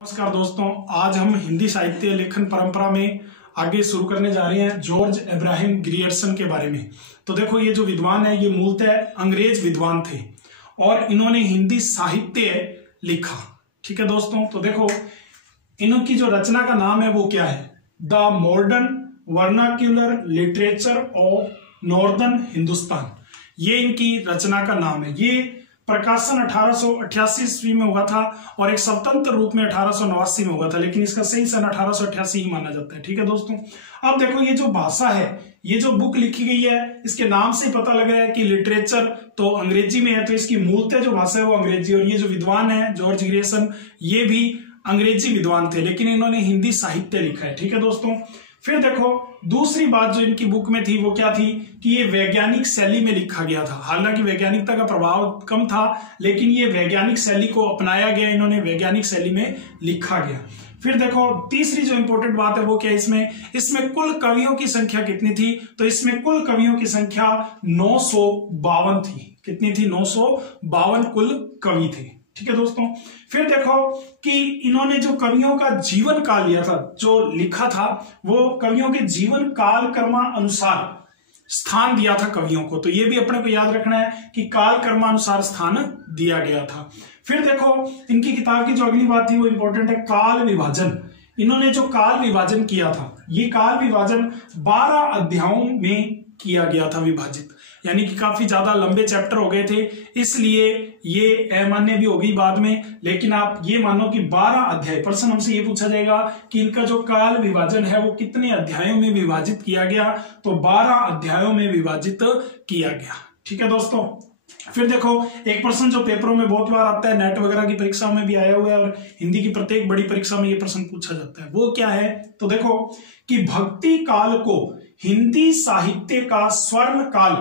नमस्कार दोस्तों, आज हम हिंदी साहित्य लेखन परंपरा में आगे शुरू करने जा रहे हैं जॉर्ज अब्राहम ग्रियर्सन के बारे में। तो देखो, ये जो विद्वान है ये मूलतः अंग्रेज विद्वान थे और इन्होंने हिंदी साहित्य लिखा। ठीक है दोस्तों, तो देखो इनकी जो रचना का नाम है वो क्या है? The modern vernacular literature of northern Hindustan, ये इनकी रचना का नाम है। ये प्रकाशन 1888 ईस्वी में हुआ था और एक स्वतंत्र रूप में 1889 में हुआ था, लेकिन इसका सही सन 1888 ही माना जाता है। ठीक है दोस्तों, अब देखो ये जो भाषा है, ये जो बुक लिखी गई है, इसके नाम से पता लग रहा है कि लिटरेचर तो अंग्रेजी में है, तो इसकी मूलतः जो भाषा है वो अंग्रेजी। और ये जो विद्वान है जॉर्ज ग्रियर्सन, ये भी अंग्रेजी विद्वान थे, लेकिन इन्होंने हिंदी साहित्य लिखा है। ठीक है दोस्तों, फिर देखो दूसरी बात जो इनकी बुक में थी वो क्या थी कि ये वैज्ञानिक शैली में लिखा गया था। हालांकि वैज्ञानिकता का प्रभाव कम था, लेकिन ये वैज्ञानिक शैली को अपनाया गया, इन्होंने वैज्ञानिक शैली में लिखा गया। फिर देखो तीसरी जो इंपॉर्टेंट बात है वो क्या है, इसमें कुल कवियों की संख्या कितनी थी? तो इसमें कुल कवियों की संख्या 952 थी। कितनी थी? 952 कुल कवि थे। ठीक है दोस्तों, फिर देखो कि इन्होंने जो कवियों का जीवन काल लिया था, जो लिखा था, वो कवियों के जीवन काल क्रमानुसार स्थान दिया था कवियों को। तो ये भी अपने को याद रखना है कि काल क्रमानुसार स्थान दिया गया था। फिर देखो इनकी किताब की जो अगली बात थी वो इंपॉर्टेंट है, काल विभाजन। इन्होंने जो काल विभाजन किया था, ये काल विभाजन 12 अध्यायों में किया गया था विभाजित, यानी कि काफी ज्यादा लंबे चैप्टर हो गए थे, इसलिए ये अमान्य भी होगी बाद में। लेकिन आप ये मानो कि 12 अध्याय, प्रश्न हमसे ये पूछा जाएगा कि इनका जो काल विभाजन है वो कितने अध्यायों में विभाजित किया गया, तो 12 अध्यायों में विभाजित किया गया। ठीक है दोस्तों, फिर देखो एक प्रश्न जो पेपरों में बहुत बार आता है, नेट वगैरह की परीक्षा में भी आया हुआ है और हिंदी की प्रत्येक बड़ी परीक्षा में ये प्रश्न पूछा जाता है, वो क्या है? तो देखो कि भक्ति काल को हिंदी साहित्य का स्वर्ण काल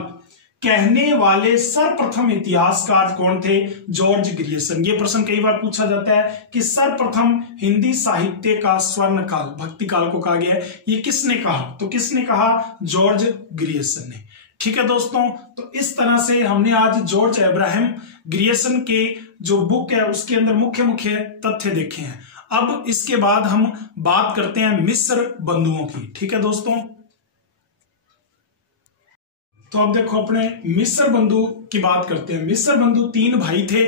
कहने वाले सर्वप्रथम इतिहासकार कौन थे? George Grierson. ये प्रश्न कई बार पूछा जाता है कि सर्वप्रथम हिंदी साहित्य का स्वर्ण काल, भक्ति काल को कहा गया है, ये किसने कहा? तो किसने कहा? जॉर्ज ग्रियर्सन ने। ठीक है दोस्तों, तो इस तरह से हमने आज जॉर्ज अब्राहम ग्रियर्सन के जो बुक है उसके अंदर मुख्य मुख्य तथ्य देखे हैं। अब इसके बाद हम बात करते हैं मिस्र बंधुओं की। ठीक है दोस्तों, तो अब देखो अपने मिस्र बंधु की बात करते हैं। मिस्र बंधु 3 भाई थे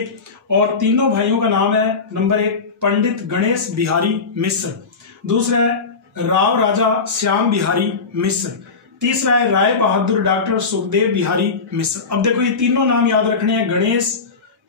और तीनों भाइयों का नाम है, नंबर 1 पंडित गणेश बिहारी मिश्र, दूसरा है राव राजा श्याम बिहारी मिश्र, तीसरा है राय बहादुर डॉक्टर सुखदेव बिहारी मिश्र। अब देखो ये तीनों नाम याद रखने हैं, गणेश,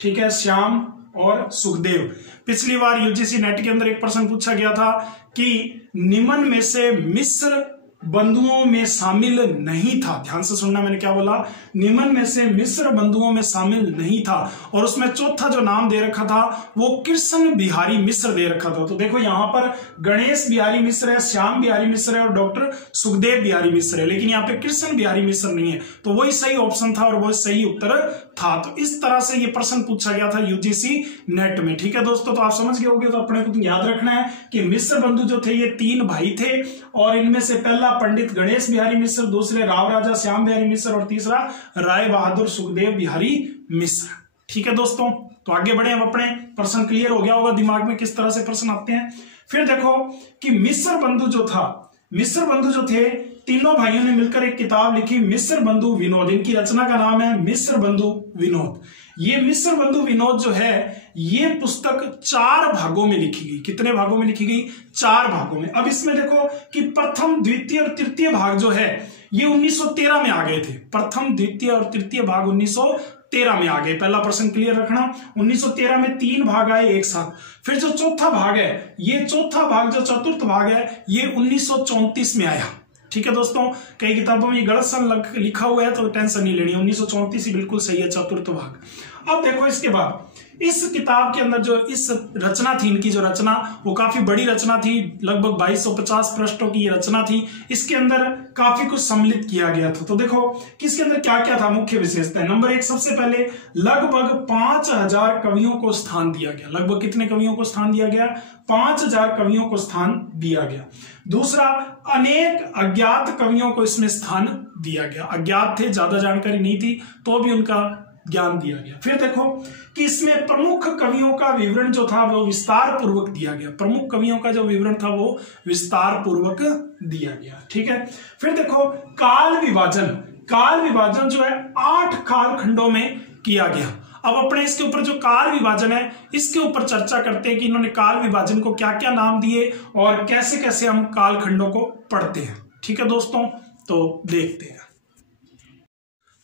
ठीक है, श्याम और सुखदेव। पिछली बार यूजीसी नेट के अंदर एक प्रश्न पूछा गया था कि निम्न में से मिस्र बंधुओं में शामिल नहीं था। ध्यान से सुनना, मैंने क्या बोला? निम्न में से मिस्र बंधुओं में शामिल नहीं था, और उसमें चौथा जो नाम दे रखा था वो कृष्ण बिहारी मिश्र दे रखा था। तो देखो यहाँ पर गणेश बिहारी मिश्र है, श्याम बिहारी मिश्र है और डॉक्टर सुखदेव बिहारी मिश्र है, लेकिन यहाँ पे कृष्ण बिहारी मिश्र नहीं है, तो वही सही ऑप्शन था और वही सही उत्तर था। तो इस तरह से ये प्रश्न पूछा गया था यूजीसी नेट में। ठीक है दोस्तों, तो आप समझ गए होंगे, तो अपने को याद रखना है कि मिस्र बंधु जो थे ये 3 भाई थे और इनमें से पहला पंडित गणेश बिहारी मिश्र, दूसरे राव राजा श्याम बिहारी मिश्र और तीसरा राय बहादुर सुखदेव बिहारी मिश्र। ठीक है दोस्तों, तो आगे बढ़े हम अपने। प्रश्न क्लियर हो गया होगा दिमाग में किस तरह से प्रश्न आते हैं। फिर देखो कि मिस्र बंधु जो था, मिस्र बंधु जो थे, तीनों भाइयों ने मिलकर एक किताब लिखी, मिस्र बंधु विनोद। इनकी रचना का नाम है मिस्र बंधु विनोद। ये मिस्र बंधु विनोद जो है ये पुस्तक 4 भागों में लिखी गई। कितने भागों में लिखी गई? 4 भागों में। अब इसमें देखो कि प्रथम, द्वितीय और तृतीय भाग जो है ये 1913 में आ गए थे। प्रथम, द्वितीय और तृतीय भाग 1913 में आ गए। पहला प्रश्न क्लियर रखना, 1913 में 3 भाग आए एक साथ। फिर जो चौथा भाग है, ये चौथा भाग जो चतुर्थ भाग है ये 1934 में आया। ठीक है दोस्तों, कई किताबों में ये गलत सन लिखा हुआ है तो टेंशन नहीं लेनी, 1934 ही बिल्कुल सही है, चतुर्थ भाग। अब देखो इसके बाद इस किताब के अंदर जो इस रचना थी, इनकी जो रचना वो काफी बड़ी रचना थी, लगभग 2250 पृष्ठों की ये रचना थी। इसके अंदर काफी कुछ सम्मिलित किया गया था। तो देखो कि इसके अंदर क्या क्या था मुख्य विशेषताएं। नंबर 1, सबसे पहले लगभग 5000 कवियों को स्थान दिया गया। लगभग कितने कवियों को स्थान दिया गया? 5000 कवियों को स्थान दिया गया। दूसरा, अनेक अज्ञात कवियों को इसमें स्थान दिया गया। अज्ञात थे, ज्यादा जानकारी नहीं थी, तो भी उनका ज्ञान दिया गया। फिर देखो कि इसमें प्रमुख कवियों का विवरण जो था वो विस्तार पूर्वक दिया गया। प्रमुख कवियों का जो विवरण था वो विस्तार पूर्वक दिया गया। ठीक है, फिर देखो काल विभाजन जो है 8 कालखंडों में किया गया। अब अपने इसके ऊपर जो काल विभाजन है इसके ऊपर चर्चा करते हैं कि इन्होंने काल विभाजन को क्या क्या नाम दिए और कैसे कैसे हम कालखंडों को पढ़ते हैं। ठीक है दोस्तों, तो देखते हैं।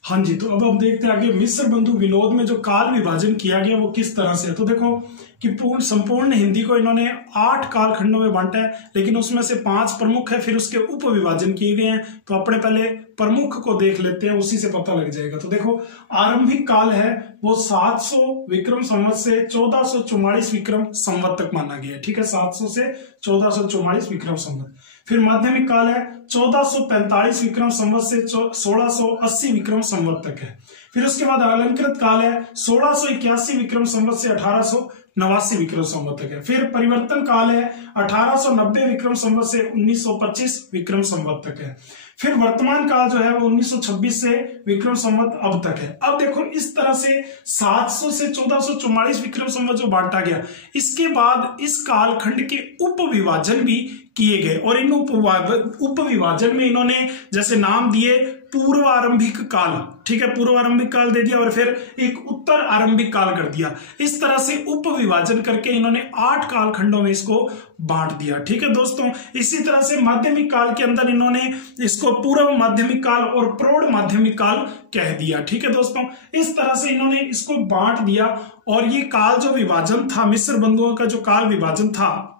हाँ जी, तो अब हम देखते हैं आगे मिस्र बंधु विनोद में जो काल विभाजन किया गया वो किस तरह से है। तो देखो कि संपूर्ण हिंदी को इन्होंने 8 कालखंडों में बांटा है, लेकिन उसमें से 5 प्रमुख है, फिर उसके उप विभाजन किए गए हैं। तो अपने पहले प्रमुख को देख लेते हैं, उसी से पता लग जाएगा। तो देखो आरंभिक काल है वो 700 विक्रम संवत से 1444 विक्रम संवत तक माना गया है। ठीक है, 700 से 1444 विक्रम संवत। फिर माध्यमिक काल है 1445 विक्रम संवत से 1680 विक्रम संवत तक है। फिर उसके बाद अलंकृत काल है 1681 विक्रम संवत से 1889 विक्रम संवत तक है। फिर परिवर्तन काल है 1890 विक्रम संवत से 1925 विक्रम संवत तक है। फिर वर्तमान काल जो है वो 1926 से विक्रम संवत अब तक है। अब देखो इस तरह से 700 से 1444 विक्रम संवत जो बांटा गया, इसके बाद इस कालखंड के उप विभाजन भी किए गए और इन उप विभाजन में इन्होंने जैसे नाम दिए पूर्व आरंभिक काल। ठीक है, पूर्व आरंभिक काल दे दिया और फिर एक उत्तर आरंभिक काल कर दिया। इस तरह से उप विभाजन करके इन्होंने 8 कालखंडों में इसको बांट दिया। ठीक है दोस्तों, इसी तरह से माध्यमिक काल के अंदर इन्होंने इसको पूर्व माध्यमिक काल और प्रौढ़ माध्यमिक काल कह दिया। ठीक है दोस्तों, इस तरह से इन्होंने इसको बांट दिया और ये काल जो विभाजन था, मिस्र बंधुओं का जो काल विभाजन था,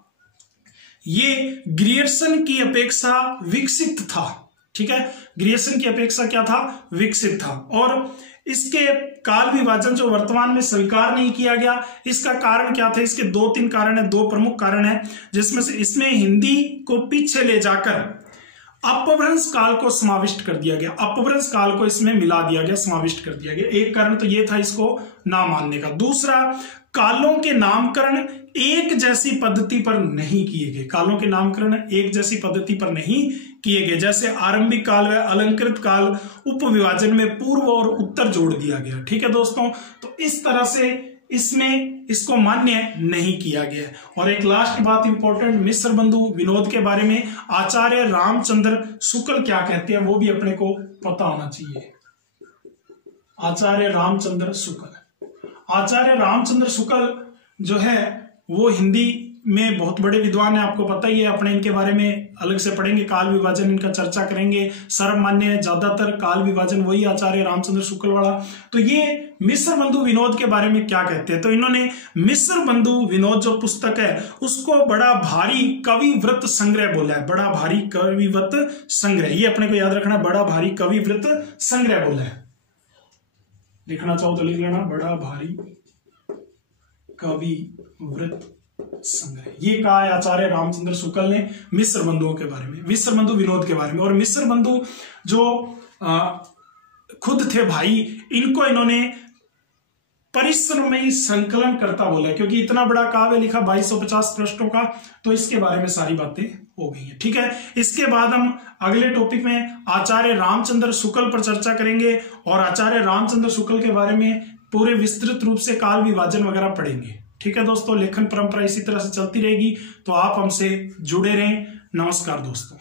ये ग्रियर्सन की अपेक्षा विकसित था। ठीक है, ग्रियर्सन की अपेक्षा क्या था, विकसित था। और इसके काल विभाजन जो वर्तमान में स्वीकार नहीं किया गया, इसका कारण क्या था, इसके 2-3 कारण है, 2 प्रमुख कारण है, जिसमें से इसमें हिंदी को पीछे ले जाकर अपभ्रंश काल को समाविष्ट कर दिया गया। अपभ्रंश काल को इसमें मिला दिया गया, समाविष्ट कर दिया गया। एक कारण तो ये था इसको ना मानने का। दूसरा, कालों के नामकरण एक जैसी पद्धति पर नहीं किए गए। कालों के नामकरण एक जैसी पद्धति पर नहीं किए गए। जैसे आरंभिक काल व अलंकृत काल उप विभाजन में पूर्व और उत्तर जोड़ दिया गया। ठीक है दोस्तों, तो इस तरह से इसमें इसको मान्य नहीं किया गया। और एक लास्ट बात इंपॉर्टेंट, मिस्र बंधु विनोद के बारे में आचार्य रामचंद्र शुक्ल क्या कहते हैं वो भी अपने को पता होना चाहिए। आचार्य रामचंद्र शुक्ल जो है वो हिंदी में बहुत बड़े विद्वान है, आपको पता ही है। अपने इनके बारे में अलग से पढ़ेंगे, काल विभाजन इनका चर्चा करेंगे। सर्वमान्य है ज्यादातर काल विभाजन वही आचार्य रामचंद्र शुक्ल वाला। तो ये मिस्र बंधु विनोद के बारे में क्या कहते हैं, तो इन्होंने मिस्र बंधु विनोद जो पुस्तक है उसको बड़ा भारी कविवृत संग्रह बोला है। बड़ा भारी कविवृत संग्रह, ये अपने को याद रखना, बड़ा भारी कविवृत संग्रह बोला है। लिखना चाहो तो लिख लेना, बड़ा भारी कविवृत संग्रह। ये कहा है आचार्य रामचंद्र शुक्ल ने मिस्र बंधुओं के बारे में, मिस्र बंधु विनोद के बारे में। और मिस्र बंधु जो खुद थे भाई, इनको इन्होंने परिश्रमी संकलन करता बोला है, क्योंकि इतना बड़ा काव्य लिखा 2250 पृष्ठों का, तो इसके बारे में सारी बातें हो गई है। ठीक है, इसके बाद हम अगले टॉपिक में आचार्य रामचंद्र शुक्ल पर चर्चा करेंगे और आचार्य रामचंद्र शुक्ल के बारे में पूरे विस्तृत रूप से काल विभाजन वगैरह पढ़ेंगे। ठीक है दोस्तों, लेखन परंपरा इसी तरह से चलती रहेगी, तो आप हमसे जुड़े रहें। नमस्कार दोस्तों।